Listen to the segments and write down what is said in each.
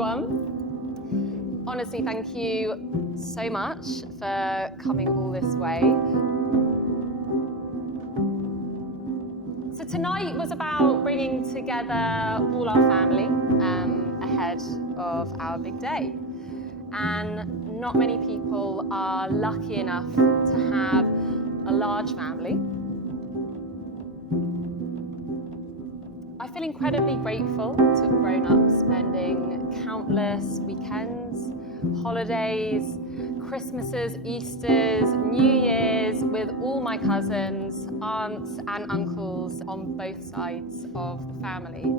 everyone. Honestly, thank you so much for coming all this way. So tonight was about bringing together all our family ahead of our big day. And not many people are lucky enough to have a large family. I feel incredibly grateful to have grown up spending countless weekends, holidays, Christmases, Easters, New Years with all my cousins, aunts and uncles on both sides of the family.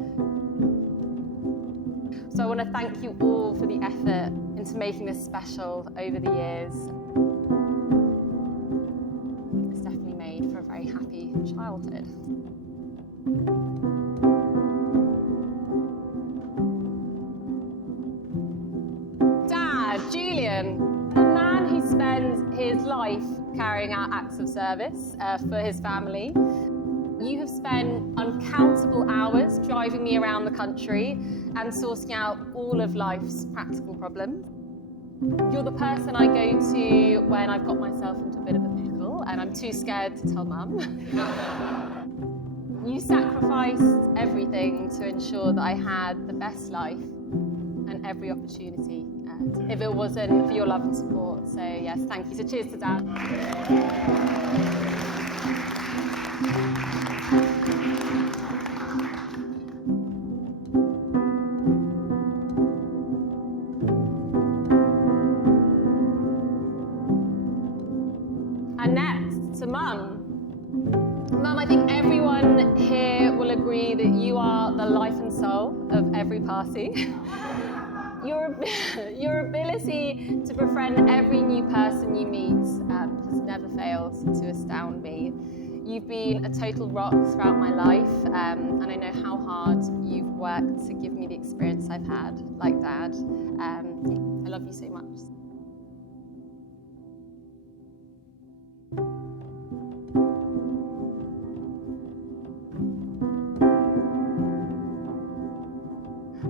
So I want to thank you all for the effort into making this special over the years. It's definitely made for a very happy childhood. Dad, Julian, a man who spends his life carrying out acts of service for his family. You have spent uncountable hours driving me around the country and sorting out all of life's practical problems. You're the person I go to when I've got myself into a bit of a pickle and I'm too scared to tell Mum. You sacrificed everything to ensure that I had the best life and every opportunity. If it wasn't for your love and support. So yes, thank you. So cheers to Dad. And next to Mum. Mum, I think everyone here will agree that you are the life and soul of every party. Your ability to befriend every new person you meet has never failed to astound me. You've been a total rock throughout my life, and I know how hard you've worked to give me the experience I've had, like Dad. I love you so much.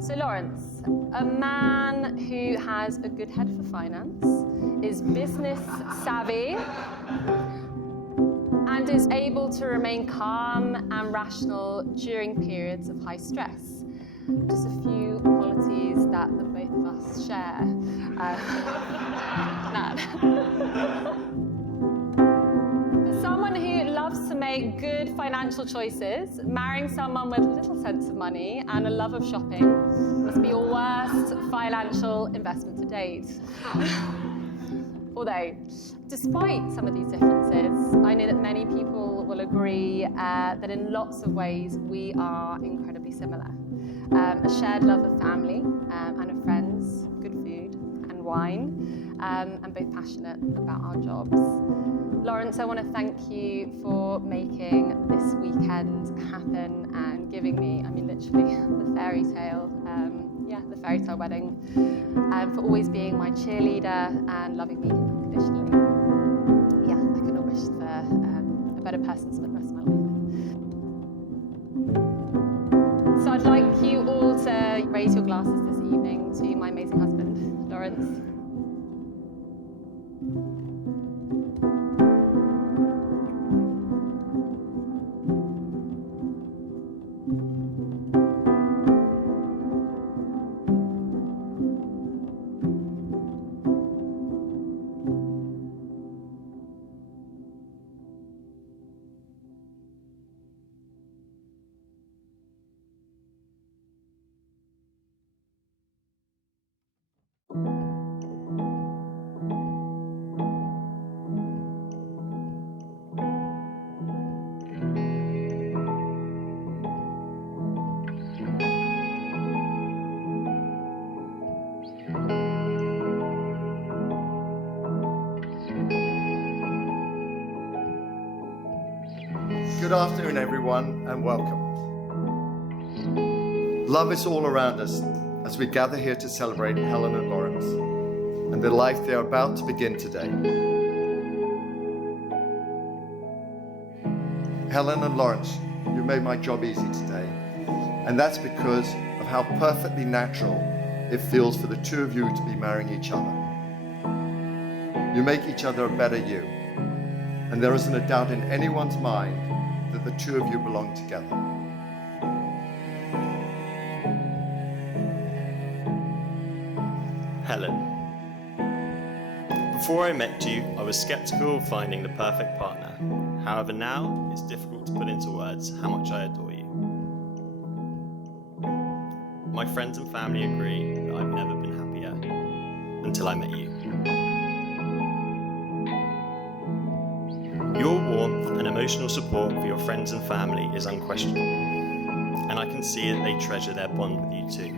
So Lawrence, a man who has a good head for finance, is business savvy, and is able to remain calm and rational during periods of high stress. Just a few qualities that the both of us share. For someone who loves to make good financial choices, marrying someone with little sense of money and a love of shopping must be your worst financial investment to date. Although, despite some of these differences, I know that many people will agree that in lots of ways we are incredibly similar. A shared love of family and of friends, good food and wine, and both passionate about our jobs. Lawrence, I want to thank you for making this weekend happen and giving me, literally, the fairy tale wedding, for always being my cheerleader and loving me unconditionally. Yeah, I couldn't have wished for a better person to spend the rest of my life with. So I'd like you all to raise your glasses this evening to my amazing husband, Lawrence. Good afternoon, everyone, and welcome. Love is all around us as we gather here to celebrate Helen and Lawrence and the life they are about to begin today. Helen and Lawrence, you made my job easy today, and that's because of how perfectly natural it feels for the two of you to be marrying each other. You make each other a better you, and there isn't a doubt in anyone's mind that the two of you belong together. Helen. Before I met you, I was skeptical of finding the perfect partner. However, now it's difficult to put into words how much I adore you. My friends and family agree that I've never been happier until I met you. Your warmth and emotional support for your friends and family is unquestionable, and I can see that they treasure their bond with you too.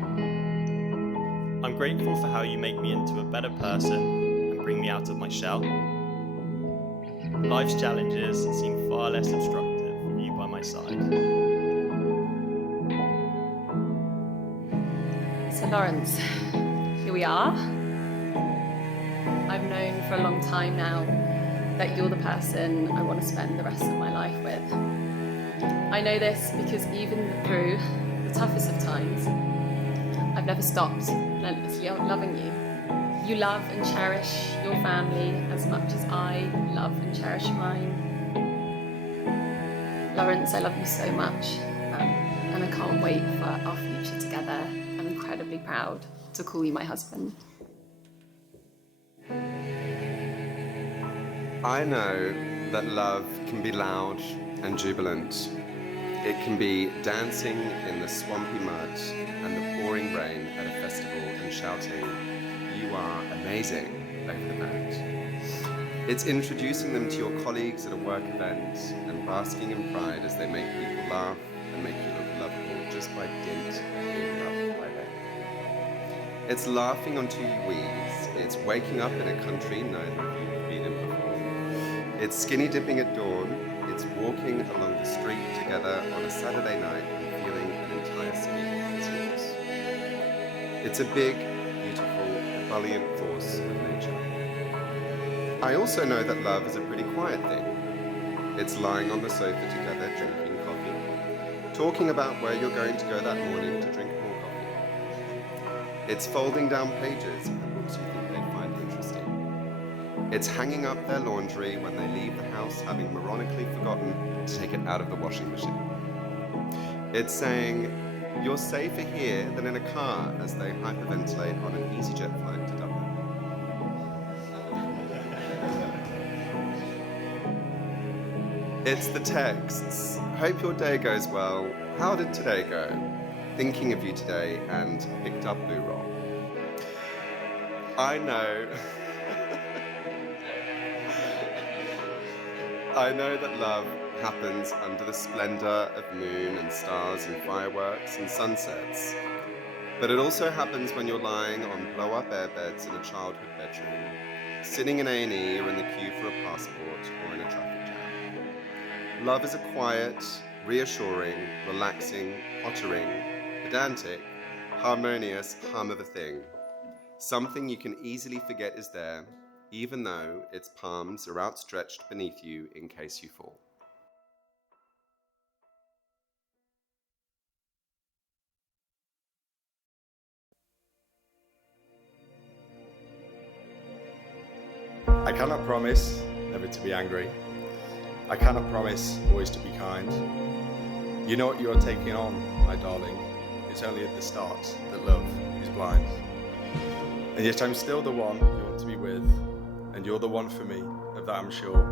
I'm grateful for how you make me into a better person and bring me out of my shell. Life's challenges seem far less obstructive with you by my side. So Lawrence, here we are. I've known for a long time now that you're the person I want to spend the rest of my life with. I know this because even through the toughest of times, I've never stopped relentlessly loving you. You love and cherish your family as much as I love and cherish mine. Lawrence, I love you so much, and I can't wait for our future together. I'm incredibly proud to call you my husband. I know that love can be loud and jubilant. It can be dancing in the swampy mud and the pouring rain at a festival and shouting, "You are amazing," over the band. It's introducing them to your colleagues at a work event and basking in pride as they make people laugh and make you look lovable just by dint of being loved by them. It's laughing on two wees. It's waking up in a country neither of you have been in before. It's skinny dipping at dawn. It's walking along the street together on a Saturday night and feeling an entire city as yours. It's a big, beautiful, ebullient force of nature. I also know that love is a pretty quiet thing. It's lying on the sofa together drinking coffee, talking about where you're going to go that morning to drink more coffee. It's folding down pages of the books you think they find interesting. It's hanging up their laundry when they leave the house having moronically forgotten to take it out of the washing machine. It's saying, "You're safer here than in a car," as they hyperventilate on an EasyJet flight to Dublin. It's the texts. "Hope your day goes well. How did today go? Thinking of you today and picked up Boo Roll." I know I know that love happens under the splendor of moon and stars and fireworks and sunsets. But it also happens when you're lying on blow-up airbeds in a childhood bedroom, sitting in A&E or in the queue for a passport or in a traffic jam. Love is a quiet, reassuring, relaxing, pottering, pedantic, harmonious hum of a thing. Something you can easily forget is there, even though its palms are outstretched beneath you in case you fall. I cannot promise never to be angry. I cannot promise always to be kind. You know what you are taking on, my darling. It's only at the start that love is blind. And yet I'm still the one you want to be with, and you're the one for me, of that I'm sure.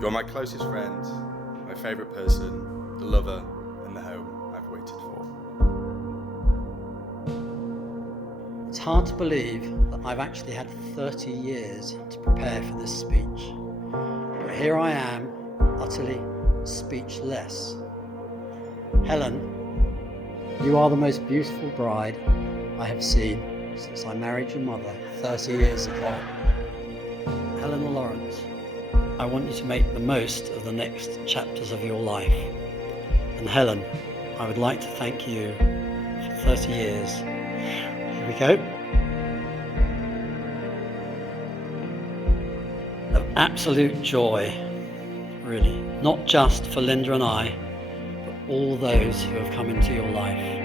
You're my closest friend, my favourite person, the lover, and the home I've waited for. It's hard to believe that I've actually had 30 years to prepare for this speech. But here I am, utterly speechless. Helen, you are the most beautiful bride I have seen since I married your mother 30 years ago. Helen Lawrence, I want you to make the most of the next chapters of your life. And Helen, I would like to thank you for 30 years. Here we go. Of absolute joy, really, not just for Linda and I, but all those who have come into your life.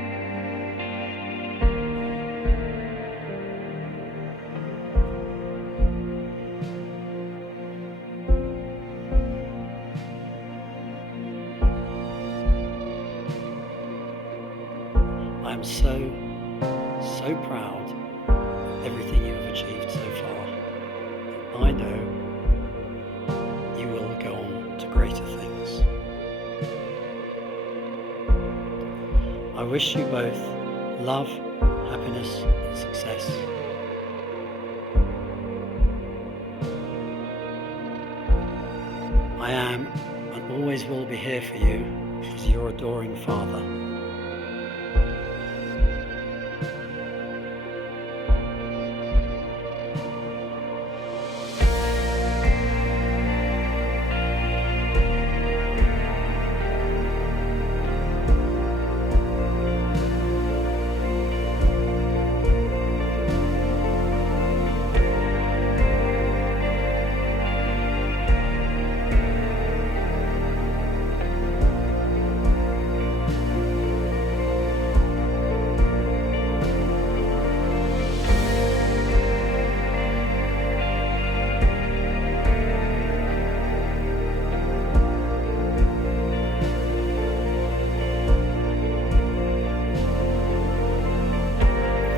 am so proud of everything you have achieved so far. I know you will go on to greater things. I wish you both love, happiness, and success. I am and always will be here for you as your adoring father.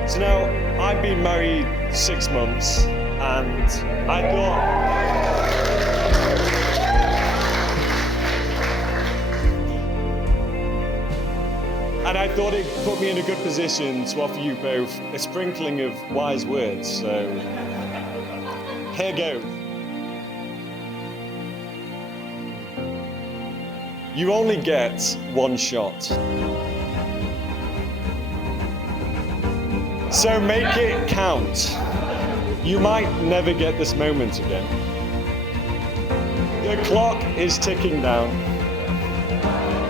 So now, I've been married 6 months, and I thought it put me in a good position to offer you both a sprinkling of wise words, so here goes. You only get one shot. So make it count. You might never get this moment again. The clock is ticking down.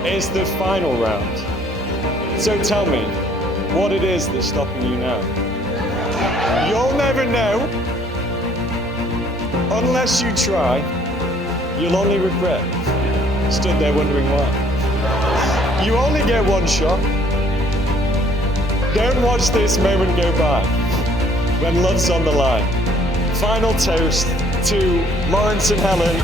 It's the final round. So tell me what it is that's stopping you now. You'll never know. Unless you try, you'll only regret. Stood there wondering why. You only get one shot. Don't watch this moment go by when love's on the line. Final toast to Lawrence and Helen.